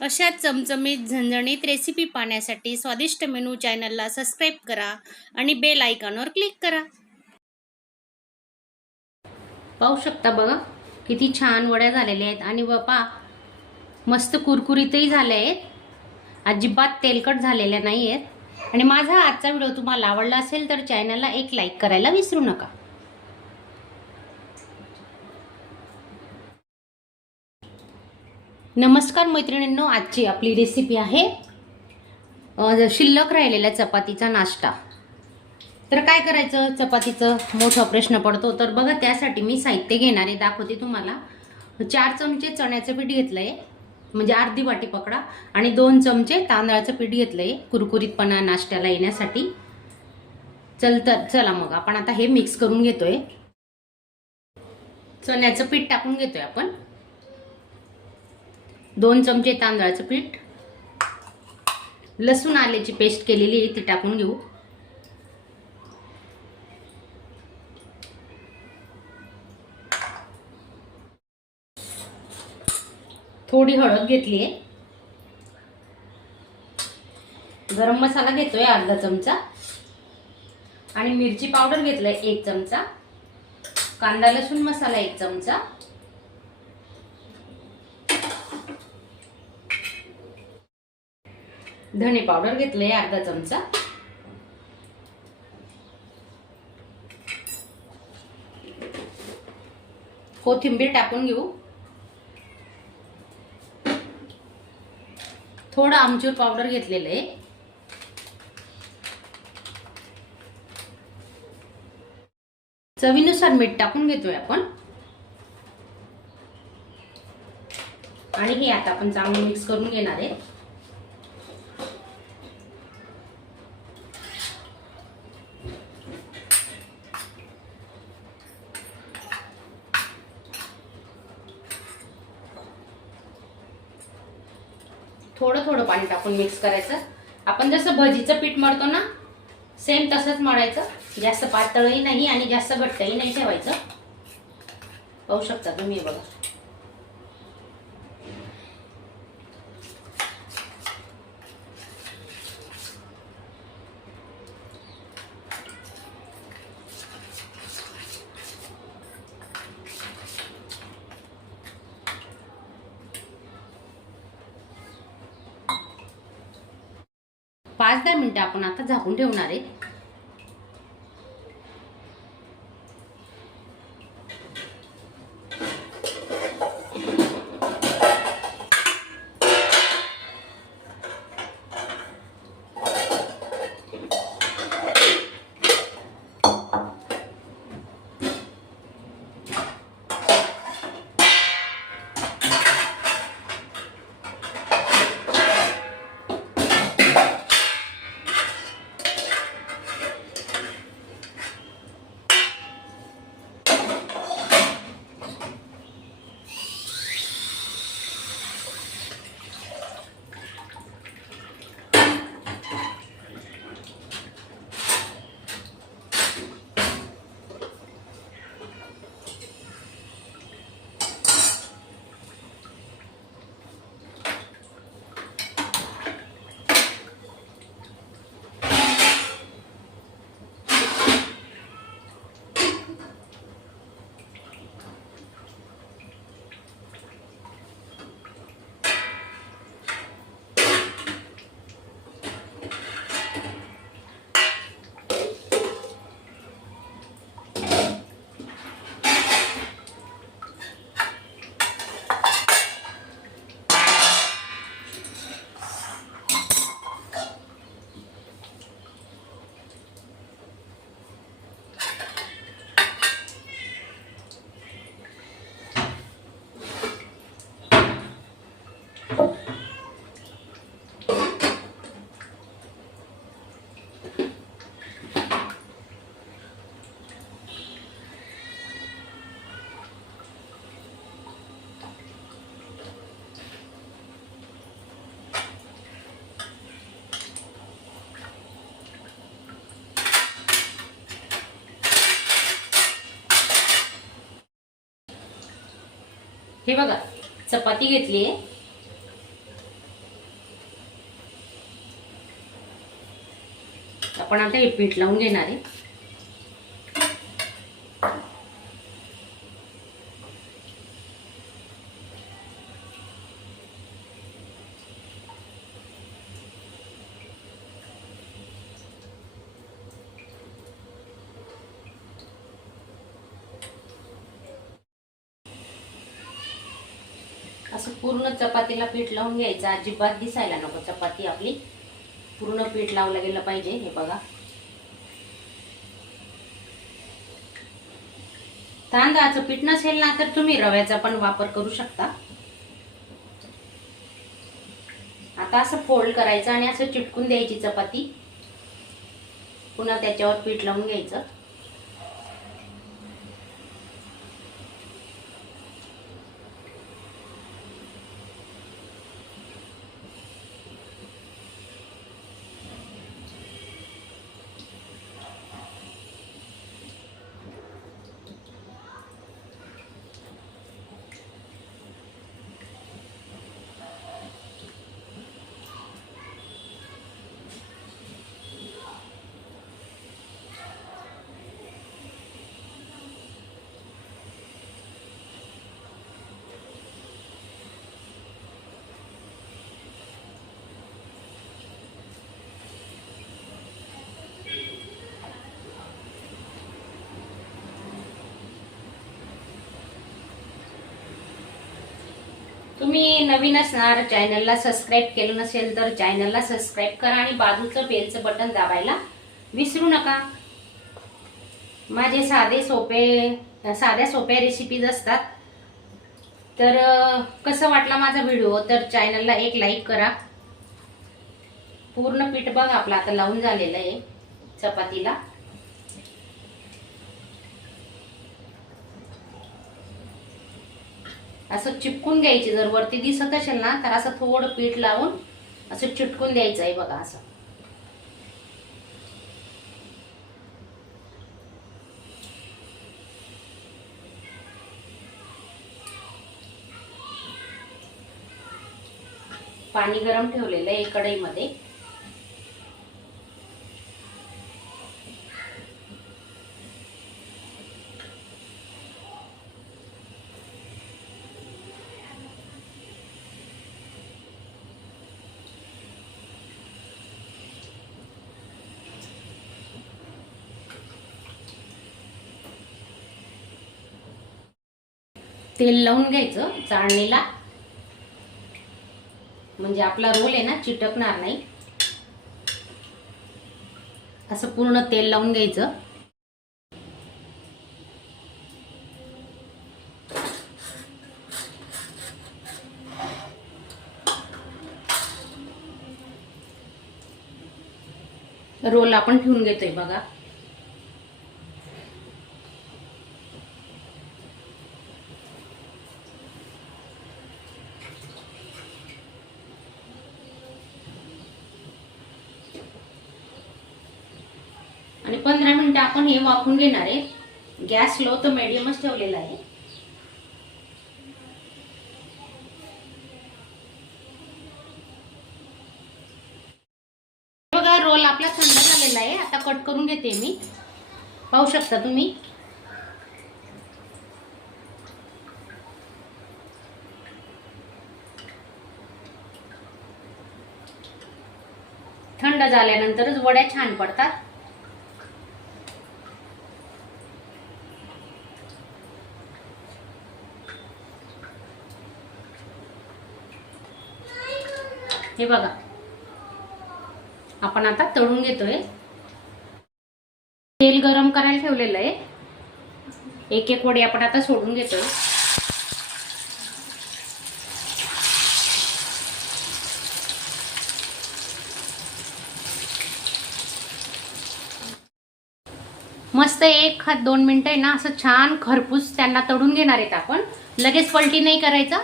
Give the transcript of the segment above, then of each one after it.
अशा चमचमीत झणझणीत रेसिपी पाहण्यासाठी स्वादिष्ट मेनू चॅनलला सबस्क्राईब करा आणि बेल आयकॉनवर क्लिक करा। पाहू शकता बघा किती छान वड्या झालेल्या आहेत आणि बापा मस्त कुरकुरीतही झाले आहेत, अजिबात तेलकट झालेल्या नाही आहेत। आणि माझा आजचा व्हिडिओ तुम्हाला आवडला असेल तर चॅनलला एक लाईक करायला विसरू नका। नमस्कार मैत्रिणींनो, आजची आपली रेसिपी आहे शिल्लक राहिलेल्या चपातीचा नाश्ता। तर काय करायचं, चपातीचं मोठा प्रश्न पडतो। तर बघा त्यासाठी मी साहित्य घेणारे दाखवते तुम्हाला। 4 चमचे चण्याचं पीठ घेतलंय, म्हणजे अर्धी वाटी पकडा, आणि 2 चमचे तांदळाचं पीठ घेतलंय कुरकुरीतपणा नाश्त्याला येण्यासाठी। चला मग आपण आता हे मिक्स करून घेतोय। चण्याचं पीठ टाकून घेतोय आपण, 2 चमचे तांदळाचं पीठ, लसूण आल्याची पेस्ट केलेली आहे ती टाकून घेऊ। थोडी हळद घेतली आहे, गरम मसाला घेतोय अर्धा चमचा, आणि मिरची पावडर घेतलाय 1 चमचा, कांदा लसूण मसाला 1 चमचा, धने पावडर घेतलंय अर्धा चमचा, कोथिंबीर टाकून घेऊ, थोडं आमचूर पावडर घेतलेलं आहे, चवीनुसार मीठ टाकून घेतोय आपण, आणि हे आता आपण चांगलं मिक्स करून घेणार आहे। थोडं थोडं पाणी टाकून मिक्स करायचं। आपण जसं भजीचं पीठ मळतो ना, सेम तसंच मळायचं, जास्त पातळही नाही आणि जास्त घट्टही नाही ठेवायचं। पाहू शकता तुम्ही बघा। पाच 10 मिनिटं आपण आता झाकून ठेवणार आहे। हे बघा चपाती घेतली आहे, आपण आता हे पीठ लावून घेणार आहे. असं पूर्ण चपातीला पीठ लावून घ्यायचं. अजिबात दिसायला नको चपाती आपली. पूर्ण पीठ लावलं गेलं पाहिजे. हे बघा. तांदळाचं पीठ नसेल ना तर तुम्ही रव्याचा पण वापर करू शकता. आता असं फोल्ड करायचं आणि असं चिटकून द्यायची चपाती. पुन्हा त्याच्यावर पीठ लावून घ्यायचं. तुम्ही नवीन असणार, चॅनलला सबस्क्राईब केलं नसेल तर चॅनलला सबस्क्राईब करा आणि बाजूचं बेलचं बटन दाबायला विसरू नका. माझे साध्या सोप्या रेसिपीज असतात. तर कसं वाटला माझा व्हिडिओ तर चॅनलला एक लाईक करा. पूर्ण पीठ बघा आपलं आता लावून झालेलं आहे चपातीला. असं चिपकून घ्यायचे. जर वरती दिसत असेल ना तर असं थोडं पीठ लावून असं चिटकून द्यायचं आहे बघा. असं पाणी गरम ठेवलेलं आहे कढईमध्ये. तेल लावून घ्यायचं चाळणीला. म्हणजे आपला रोल आहे ना चिटकणार नाही. असं पूर्ण तेल लावून घ्यायचं. रोल आपण ठेवून घेतोय बघा. आणि 15 मिनिटं आपण हे वाफवून घेणार आहे. गॅस लो तर मीडियमच ठेवलेला आहे. बघा रोल आपला थंड झालेला आहे. आता कट करून घेते मी. पाहू शकता तुम्ही. थंड झाल्यानंतरच वड्या छान पडतात. हे बघा आपण आता तळून घेतोय. तेल गरम करायला ठेवलेलं आहे. एक एक वडी आपण आता सोडून घेतोय. मस्त 1-2 मिनिटं आहे ना असं छान खरपूस त्यांना तळून घेणार आहेत आपण. लगेच पलटी नाही करायचं.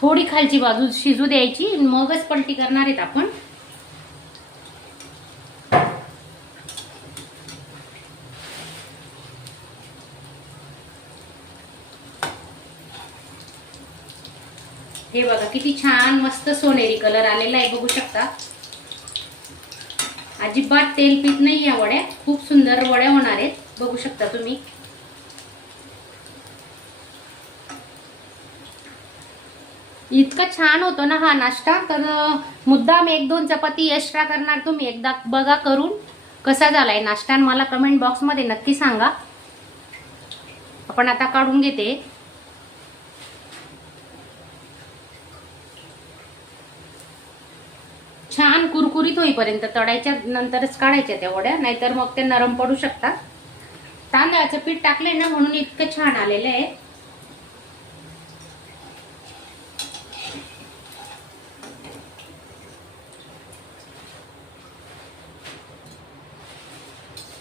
थोडी खालची बाजू शिजू द्यायची मगच पलटी करणार आहेत आपण. हे बघा किती छान मस्त सोनेरी कलर आलेला आहे बघू शकता. अजिबात तेल पीत नाही या वड्या, खूप सुंदर वड्या होणार आहेत, बघू शकता तुम्ही। इतका छान होतो ना हा नाश्ता, तर मुद्दाम 1-2 चपाती एक्स्ट्रा करणार तुम्ही, एकदा बघा करून कसा झालाय नाश्ता, मला कमेंट बॉक्स मध्ये नक्की सांगा। आपण आता काढून घेते। छान कुरकुरीत होईपर्यंत तळायच्या नंतरच काढायच्या त्या वड्या, नाहीतर मग ते नरम पडू शकतात। तांदळाचं पीठ टाकले ना म्हणून इतकं छान आलेलं आहे।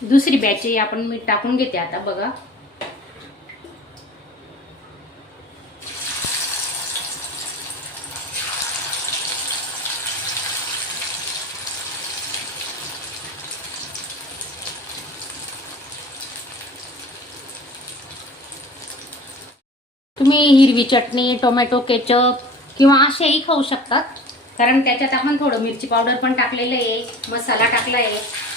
दुसरी बॅच आपण मीठ टाकून घेते आता, बघा। तुम्ही हिरवी चटणी, टोमॅटो केचप किंवा असेही खाऊ शकतात, कारण त्याच्यात आपण थोडं मिरची पावडर पण टाकलेलं आहे, मसाला टाकला आहे।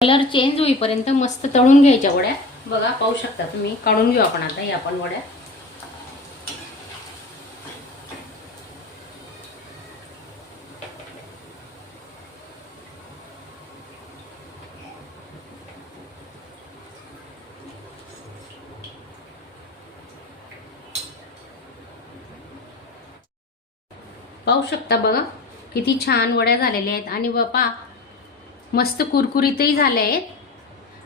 कलर चेंज होईपर्यंत मस्त तळून घ्यायच्या वड्या, बघा पाहू शकता तुम्ही। काढून घेऊ आपण आता या आपण वड्या। पाहू शकता बघा किती छान वड्या झालेल्या आहेत, आणि बापा मस्त कुरकुरीतही झाले आहेत,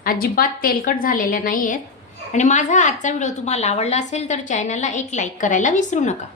अजिबात तेलकट झालेल्या नाही आहेत। आणि माझा आजचा व्हिडिओ तुम्हाला आवडला असेल तर चॅनलला एक लाईक करायला विसरू नका।